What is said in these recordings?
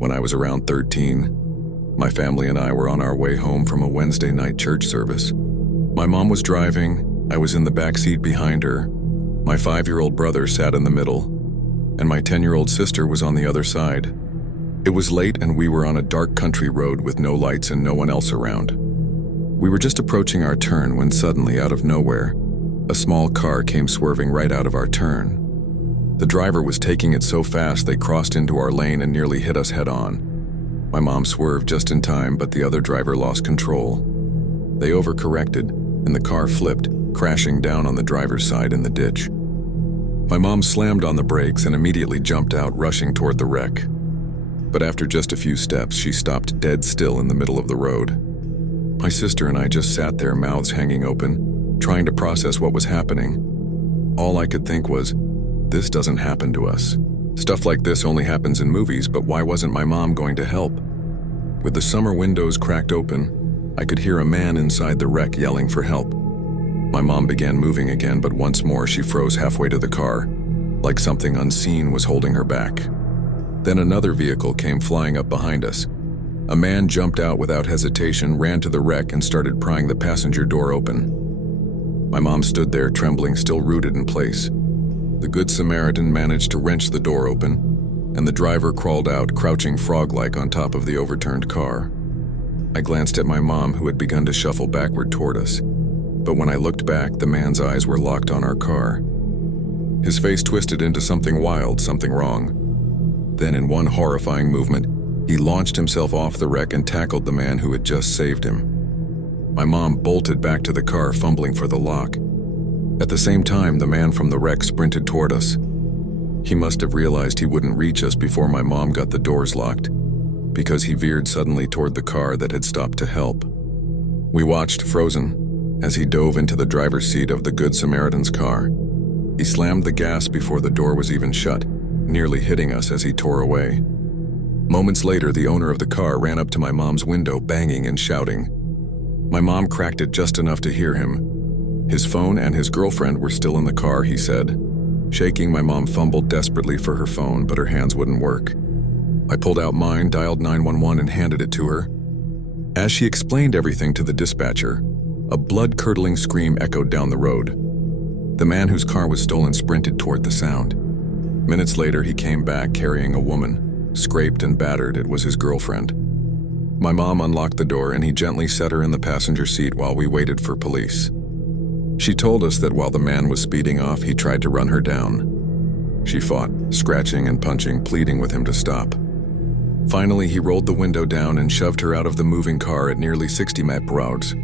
When I was around 13, my family and I were on our way home from a Wednesday night church service. My mom was driving, I was in the back seat behind her, my 5-year-old brother sat in the middle, and my 10-year-old sister was on the other side. It was late and we were on a dark country road with no lights and no one else around. We were just approaching our turn when suddenly, out of nowhere, a small car came swerving right out of our turn. The driver was taking it so fast they crossed into our lane and nearly hit us head-on. My mom swerved just in time, but the other driver lost control. They overcorrected, and the car flipped, crashing down on the driver's side in the ditch. My mom slammed on the brakes and immediately jumped out, rushing toward the wreck. But after just a few steps, she stopped dead still in the middle of the road. My sister and I just sat there, mouths hanging open, trying to process what was happening. All I could think was, this doesn't happen to us. Stuff like this only happens in movies, but why wasn't my mom going to help? With the summer windows cracked open, I could hear a man inside the wreck yelling for help. My mom began moving again, but once more she froze halfway to the car, like something unseen was holding her back. Then another vehicle came flying up behind us. A man jumped out without hesitation, ran to the wreck, and started prying the passenger door open. My mom stood there, trembling, still rooted in place. The Good Samaritan managed to wrench the door open, and the driver crawled out, crouching frog-like on top of the overturned car. I glanced at my mom, who had begun to shuffle backward toward us. But when I looked back, the man's eyes were locked on our car. His face twisted into something wild, something wrong. Then, in one horrifying movement, he launched himself off the wreck and tackled the man who had just saved him. My mom bolted back to the car, fumbling for the lock. At the same time, the man from the wreck sprinted toward us. He must have realized he wouldn't reach us before my mom got the doors locked, because he veered suddenly toward the car that had stopped to help. We watched, frozen, as he dove into the driver's seat of the Good Samaritan's car. He slammed the gas before the door was even shut, nearly hitting us as he tore away. Moments later, the owner of the car ran up to my mom's window, banging and shouting. My mom cracked it just enough to hear him. His phone and his girlfriend were still in the car, he said. Shaking, my mom fumbled desperately for her phone, but her hands wouldn't work. I pulled out mine, dialed 911, and handed it to her. As she explained everything to the dispatcher, a blood-curdling scream echoed down the road. The man whose car was stolen sprinted toward the sound. Minutes later, he came back carrying a woman. Scraped and battered, it was his girlfriend. My mom unlocked the door and he gently set her in the passenger seat while we waited for police. She told us that while the man was speeding off, he tried to run her down. She fought, scratching and punching, pleading with him to stop. Finally, he rolled the window down and shoved her out of the moving car at nearly 60 mph.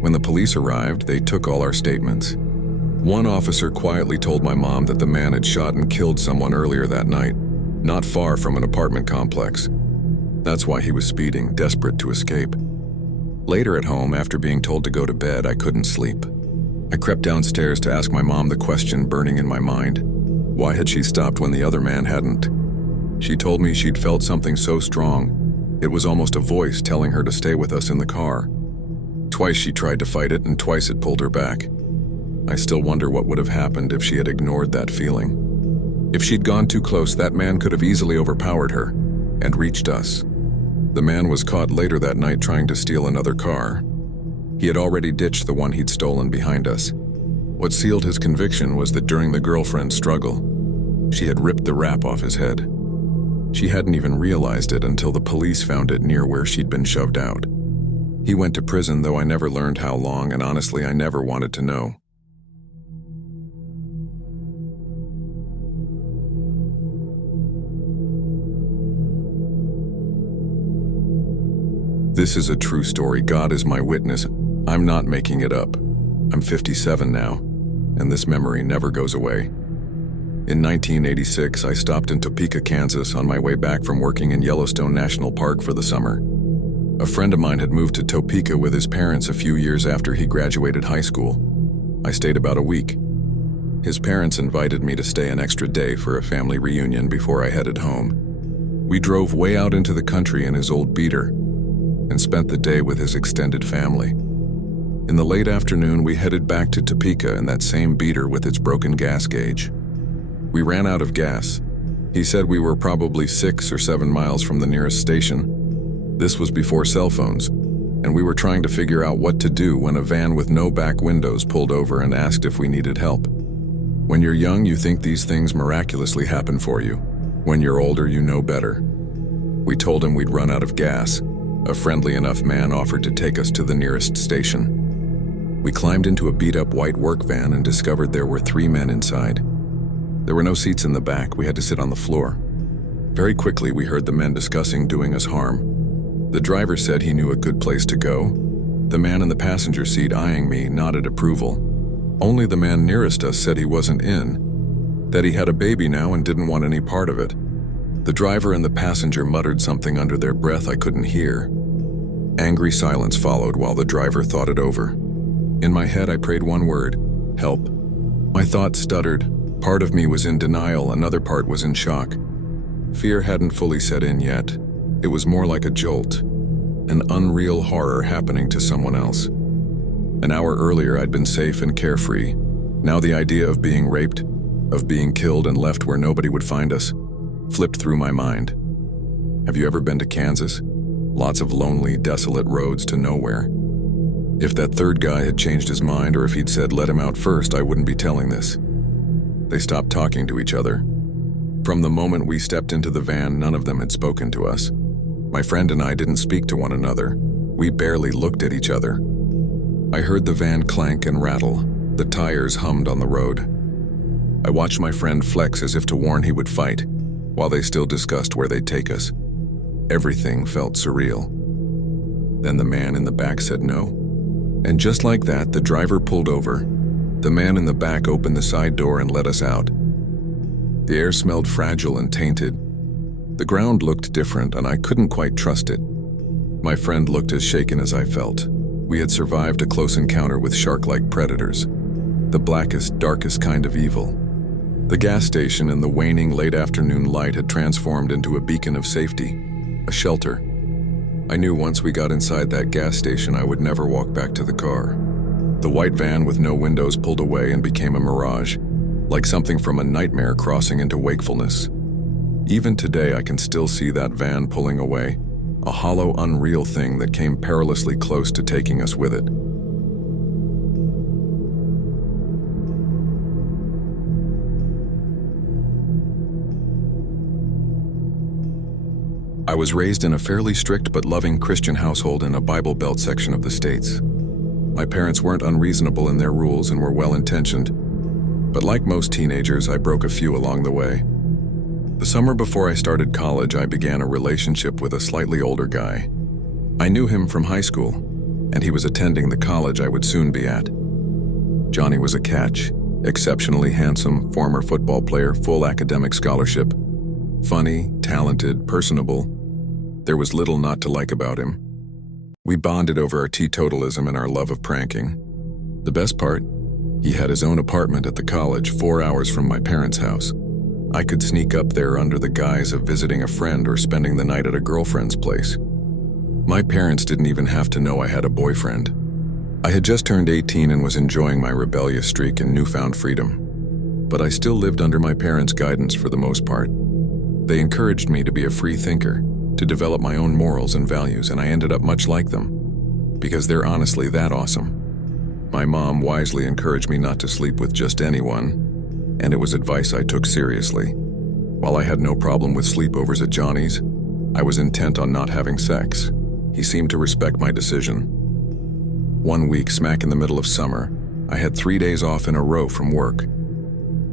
When the police arrived, they took all our statements. One officer quietly told my mom that the man had shot and killed someone earlier that night, not far from an apartment complex. That's why he was speeding, desperate to escape. Later at home, after being told to go to bed, I couldn't sleep. I crept downstairs to ask my mom the question burning in my mind. Why had she stopped when the other man hadn't? She told me she'd felt something so strong, it was almost a voice telling her to stay with us in the car. Twice she tried to fight it, and twice it pulled her back. I still wonder what would have happened if she had ignored that feeling. If she'd gone too close, that man could have easily overpowered her and reached us. The man was caught later that night trying to steal another car. He had already ditched the one he'd stolen behind us. What sealed his conviction was that during the girlfriend's struggle, she had ripped the wrap off his head. She hadn't even realized it until the police found it near where she'd been shoved out. He went to prison, though I never learned how long, and honestly, I never wanted to know. This is a true story. God is my witness. I'm not making it up. I'm 57 now, and this memory never goes away. In 1986, I stopped in Topeka, Kansas on my way back from working in Yellowstone National Park for the summer. A friend of mine had moved to Topeka with his parents a few years after he graduated high school. I stayed about a week. His parents invited me to stay an extra day for a family reunion before I headed home. We drove way out into the country in his old beater and spent the day with his extended family. In the late afternoon, we headed back to Topeka in that same beater with its broken gas gauge. We ran out of gas, He said we were probably 6 or 7 miles from the nearest station. This was before cell phones, and we were trying to figure out what to do when a van with no back windows pulled over and asked if we needed help. When you're young, you think these things miraculously happen for you. When you're older, you know better. We told him we'd run out of gas. A friendly enough man offered to take us to the nearest station. We climbed into a beat-up white work van and discovered there were 3 men inside. There were no seats in the back. We had to sit on the floor. Very quickly, we heard the men discussing doing us harm. The driver said he knew a good place to go. The man in the passenger seat, eyeing me, nodded approval. Only the man nearest us said he wasn't in, that he had a baby now and didn't want any part of it. The driver and the passenger muttered something under their breath I couldn't hear. Angry silence followed while the driver thought it over. In my head, I prayed one word: help. My thoughts stuttered. Part of me was in denial, another part was in shock. Fear hadn't fully set in yet. It was more like a jolt, an unreal horror happening to someone else. An hour earlier, I'd been safe and carefree. Now the idea of being raped, of being killed and left where nobody would find us, flipped through my mind. Have you ever been to Kansas? Lots of lonely, desolate roads to nowhere. If that third guy had changed his mind, or if he'd said let him out first, I wouldn't be telling this. They stopped talking to each other. From the moment we stepped into the van, none of them had spoken to us. My friend and I didn't speak to one another. We barely looked at each other. I heard the van clank and rattle. The tires hummed on the road. I watched my friend flex as if to warn he would fight, while they still discussed where they'd take us. Everything felt surreal. Then the man in the back said no. And just like that, the driver pulled over. The man in the back opened the side door and let us out. The air smelled fragile and tainted. The ground looked different, and I couldn't quite trust it. My friend looked as shaken as I felt. We had survived a close encounter with shark-like predators, the blackest, darkest kind of evil. The gas station in the waning late afternoon light had transformed into a beacon of safety, a shelter. I knew once we got inside that gas station, I would never walk back to the car. The white van with no windows pulled away and became a mirage, like something from a nightmare crossing into wakefulness. Even today, I can still see that van pulling away, a hollow, unreal thing that came perilously close to taking us with it. I was raised in a fairly strict but loving Christian household in a Bible Belt section of the States. My parents weren't unreasonable in their rules and were well-intentioned, but like most teenagers, I broke a few along the way. The summer before I started college, I began a relationship with a slightly older guy. I knew him from high school, and he was attending the college I would soon be at. Johnny was a catch, exceptionally handsome, former football player, full academic scholarship. Funny, talented, personable. There was little not to like about him. We bonded over our teetotalism and our love of pranking. The best part, he had his own apartment at the college, 4 hours from my parents' house. I could sneak up there under the guise of visiting a friend or spending the night at a girlfriend's place. My parents didn't even have to know I had a boyfriend. I had just turned 18 and was enjoying my rebellious streak and newfound freedom. But I still lived under my parents' guidance for the most part. They encouraged me to be a free thinker, to develop my own morals and values, and I ended up much like them, because they're honestly that awesome. My mom wisely encouraged me not to sleep with just anyone, and it was advice I took seriously. While I had no problem with sleepovers at Johnny's, I was intent on not having sex. He seemed to respect my decision. One week, smack in the middle of summer, I had 3 days off in a row from work.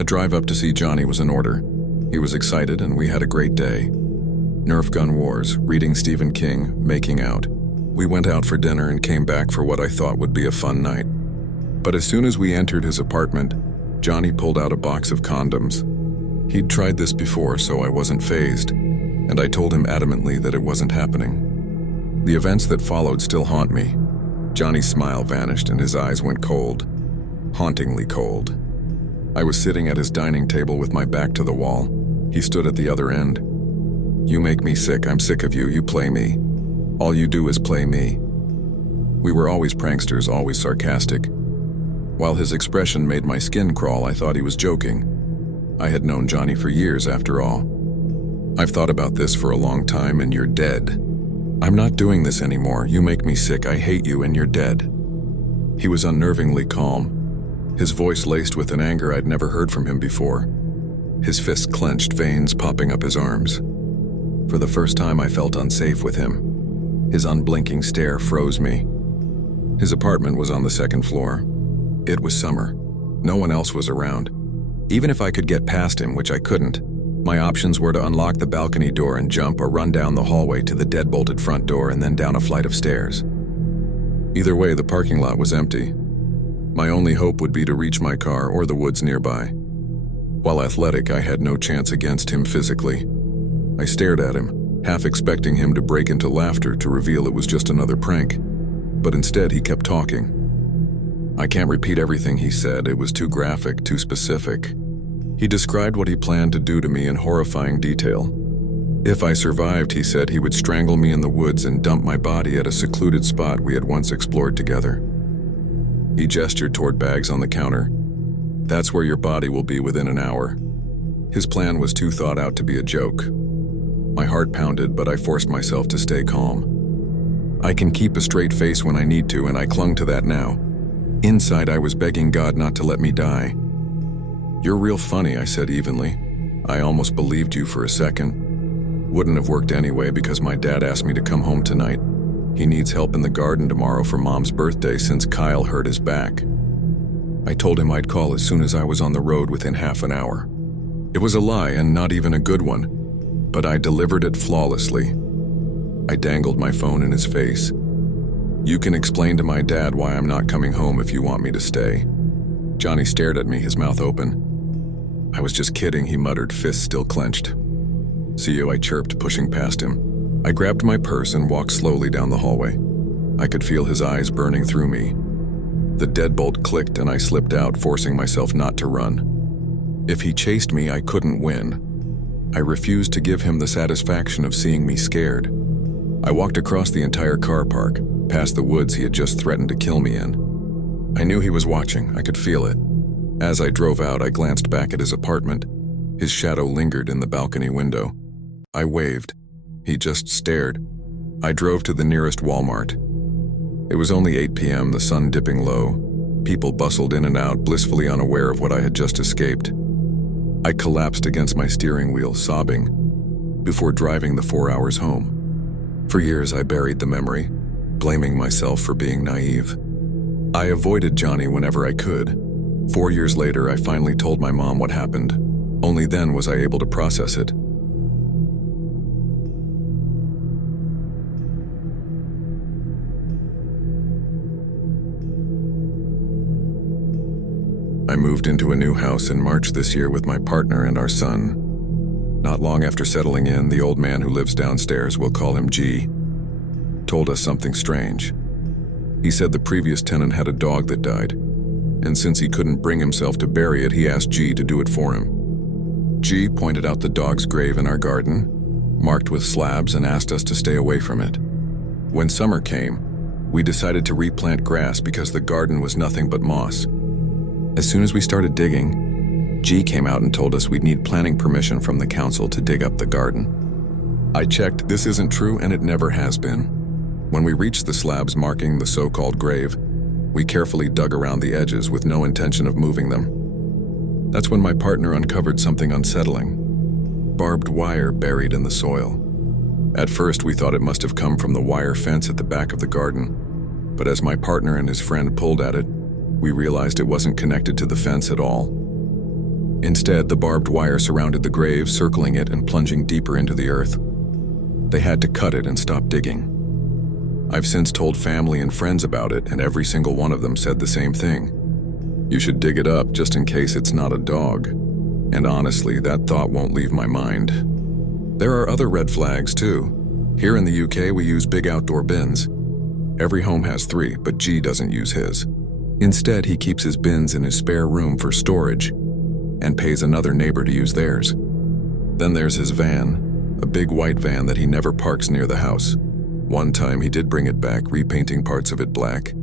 A drive up to see Johnny was in order. He was excited, and we had a great day. Nerf gun wars, reading Stephen King, making out. We went out for dinner and came back for what I thought would be a fun night. But as soon as we entered his apartment, Johnny pulled out a box of condoms. He'd tried this before, so I wasn't fazed, and I told him adamantly that it wasn't happening. The events that followed still haunt me. Johnny's smile vanished and his eyes went cold, hauntingly cold. I was sitting at his dining table with my back to the wall. He stood at the other end. "You make me sick. I'm sick of you. You play me. All you do is play me." We were always pranksters, always sarcastic. While his expression made my skin crawl, I thought he was joking. I had known Johnny for years, after all. I've thought about this for a long time and you're dead. I'm not doing this anymore. You make me sick. I hate you and you're dead. He was unnervingly calm, his voice laced with an anger I'd never heard from him before. His fists clenched, veins popping up his arms. For the first time, I felt unsafe with him. His unblinking stare froze me. His apartment was on the second floor. It was summer. No one else was around. Even if I could get past him, which I couldn't, my options were to unlock the balcony door and jump or run down the hallway to the deadbolted front door and then down a flight of stairs. Either way, the parking lot was empty. My only hope would be to reach my car or the woods nearby. While athletic, I had no chance against him physically. I stared at him, half expecting him to break into laughter to reveal it was just another prank. But instead, he kept talking. I can't repeat everything he said. It was too graphic, too specific. He described what he planned to do to me in horrifying detail. If I survived, he said he would strangle me in the woods and dump my body at a secluded spot we had once explored together. He gestured toward bags on the counter. That's where your body will be within an hour. His plan was too thought out to be a joke. My heart pounded, but I forced myself to stay calm. I can keep a straight face when I need to, and I clung to that now. Inside, I was begging God not to let me die. You're real funny, I said evenly. I almost believed you for a second. Wouldn't have worked anyway because my dad asked me to come home tonight. He needs help in the garden tomorrow for Mom's birthday since Kyle hurt his back. I told him I'd call as soon as I was on the road within half an hour. It was a lie and not even a good one, but I delivered it flawlessly. I dangled my phone in his face. You can explain to my dad why I'm not coming home if you want me to stay. Johnny stared at me, his mouth open. I was just kidding, he muttered, fists still clenched. See you, I chirped, pushing past him. I grabbed my purse and walked slowly down the hallway. I could feel his eyes burning through me. The deadbolt clicked and I slipped out, forcing myself not to run. If he chased me, I couldn't win. I refused to give him the satisfaction of seeing me scared. I walked across the entire car park, past the woods he had just threatened to kill me in. I knew he was watching, I could feel it. As I drove out, I glanced back at his apartment. His shadow lingered in the balcony window. I waved. He just stared. I drove to the nearest Walmart. It was only 8 p.m., the sun dipping low. People bustled in and out, blissfully unaware of what I had just escaped. I collapsed against my steering wheel, sobbing, before driving the 4 hours home. For years, I buried the memory, blaming myself for being naive. I avoided Johnny whenever I could. 4 years later, I finally told my mom what happened. Only then was I able to process it. I moved into a new house in March this year with my partner and our son. Not long after settling in, the old man who lives downstairs, we'll call him G, told us something strange. He said the previous tenant had a dog that died, and since he couldn't bring himself to bury it, he asked G to do it for him. G pointed out the dog's grave in our garden, marked with slabs, and asked us to stay away from it. When summer came, we decided to replant grass because the garden was nothing but moss. As soon as we started digging, G came out and told us we'd need planning permission from the council to dig up the garden. I checked, this isn't true, and it never has been. When we reached the slabs marking the so-called grave, we carefully dug around the edges with no intention of moving them. That's when my partner uncovered something unsettling: barbed wire buried in the soil. At first, we thought it must have come from the wire fence at the back of the garden, but as my partner and his friend pulled at it, we realized it wasn't connected to the fence at all. Instead, the barbed wire surrounded the grave, circling it and plunging deeper into the earth. They had to cut it and stop digging. I've since told family and friends about it, and every single one of them said the same thing. You should dig it up just in case it's not a dog. And honestly, that thought won't leave my mind. There are other red flags too. Here in the UK, we use big outdoor bins. Every home has 3, but G doesn't use his. Instead, he keeps his bins in his spare room for storage and pays another neighbor to use theirs. Then there's his van, a big white van that he never parks near the house. One time he did bring it back, repainting parts of it black.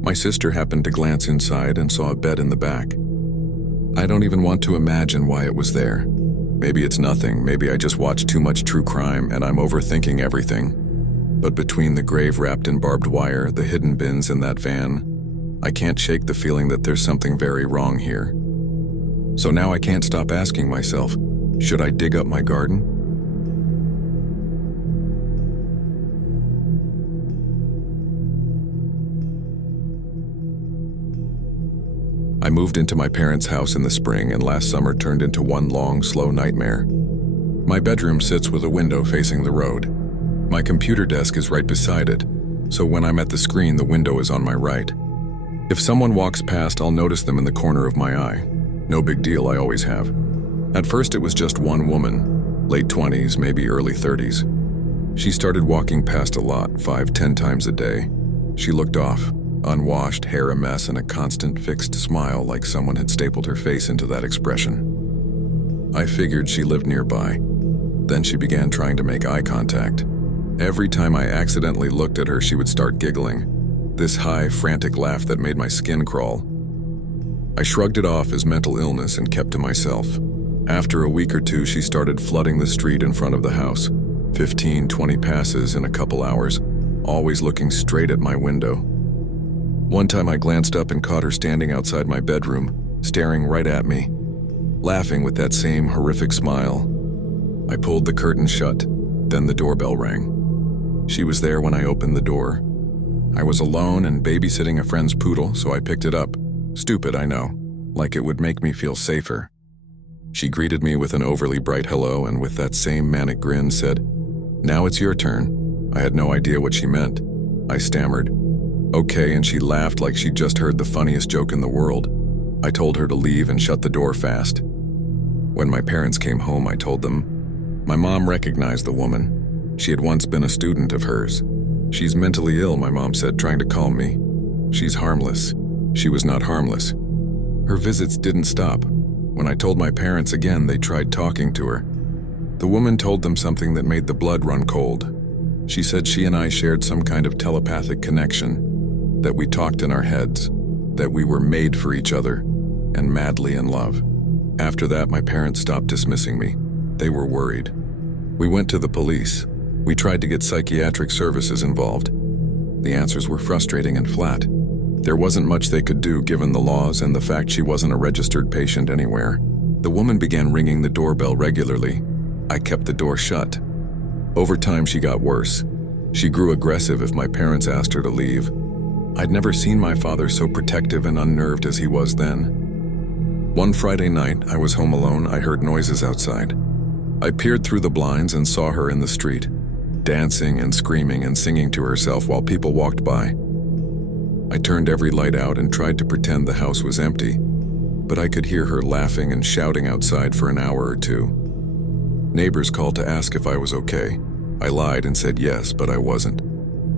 My sister happened to glance inside and saw a bed in the back. I don't even want to imagine why it was there. Maybe it's nothing, maybe I just watch too much true crime and I'm overthinking everything. But between the grave wrapped in barbed wire, the hidden bins in that van, I can't shake the feeling that there's something very wrong here. So now I can't stop asking myself, should I dig up my garden? I moved into my parents' house in the spring, and last summer turned into one long, slow nightmare. My bedroom sits with a window facing the road. My computer desk is right beside it, so when I'm at the screen, the window is on my right. If someone walks past, I'll notice them in the corner of my eye. No big deal, I always have. At first it was just one woman, late 20s, maybe early 30s. She started walking past a lot, 5-10 times a day. She looked off, unwashed, hair a mess, and a constant fixed smile like someone had stapled her face into that expression. I figured she lived nearby. Then she began trying to make eye contact. Every time I accidentally looked at her, she would start giggling. This high, frantic laugh that made my skin crawl. I shrugged it off as mental illness and kept to myself. After a week or two, she started flooding the street in front of the house. 15-20 passes in a couple hours, always looking straight at my window. One time I glanced up and caught her standing outside my bedroom, staring right at me, laughing with that same horrific smile. I pulled the curtain shut, then the doorbell rang. She was there when I opened the door. I was alone and babysitting a friend's poodle, so I picked it up. Stupid, I know, like it would make me feel safer. She greeted me with an overly bright hello and with that same manic grin said, "Now it's your turn." I had no idea what she meant. I stammered, "Okay," and she laughed like she'd just heard the funniest joke in the world. I told her to leave and shut the door fast. When my parents came home, I told them. My mom recognized the woman. She had once been a student of hers. "She's mentally ill," my mom said, trying to calm me. "She's harmless." She was not harmless. Her visits didn't stop. When I told my parents again, they tried talking to her. The woman told them something that made the blood run cold. She said she and I shared some kind of telepathic connection, that we talked in our heads, that we were made for each other, and madly in love. After that, my parents stopped dismissing me. They were worried. We went to the police. We tried to get psychiatric services involved. The answers were frustrating and flat. There wasn't much they could do given the laws and the fact she wasn't a registered patient anywhere. The woman began ringing the doorbell regularly. I kept the door shut. Over time, she got worse. She grew aggressive if my parents asked her to leave. I'd never seen my father so protective and unnerved as he was then. One Friday night, I was home alone. I heard noises outside. I peered through the blinds and saw her in the street, dancing and screaming and singing to herself while people walked by. I turned every light out and tried to pretend the house was empty, but I could hear her laughing and shouting outside for an hour or two. Neighbors called to ask if I was okay. I lied and said yes, but I wasn't.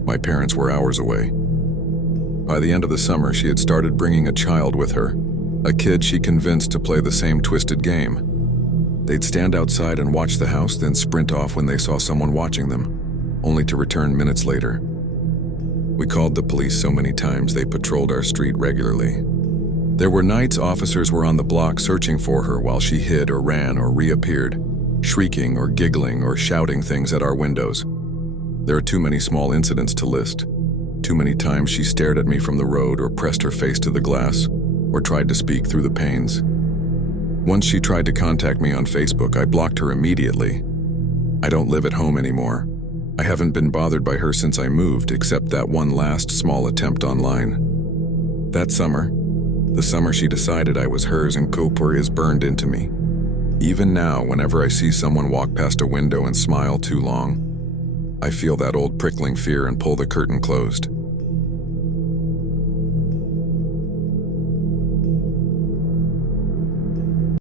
My parents were hours away. By the end of the summer, she had started bringing a child with her, a kid she convinced to play the same twisted game. They'd stand outside and watch the house, then sprint off when they saw someone watching them, only to return minutes later. We called the police so many times they patrolled our street regularly. There were nights officers were on the block searching for her while she hid or ran or reappeared, shrieking or giggling or shouting things at our windows. There are too many small incidents to list. Too many times she stared at me from the road or pressed her face to the glass or tried to speak through the panes. Once she tried to contact me on Facebook, I blocked her immediately. I don't live at home anymore. I haven't been bothered by her since I moved, except that one last small attempt online. That summer, the summer she decided I was hers and Cooper, is burned into me. Even now, whenever I see someone walk past a window and smile too long, I feel that old prickling fear and pull the curtain closed.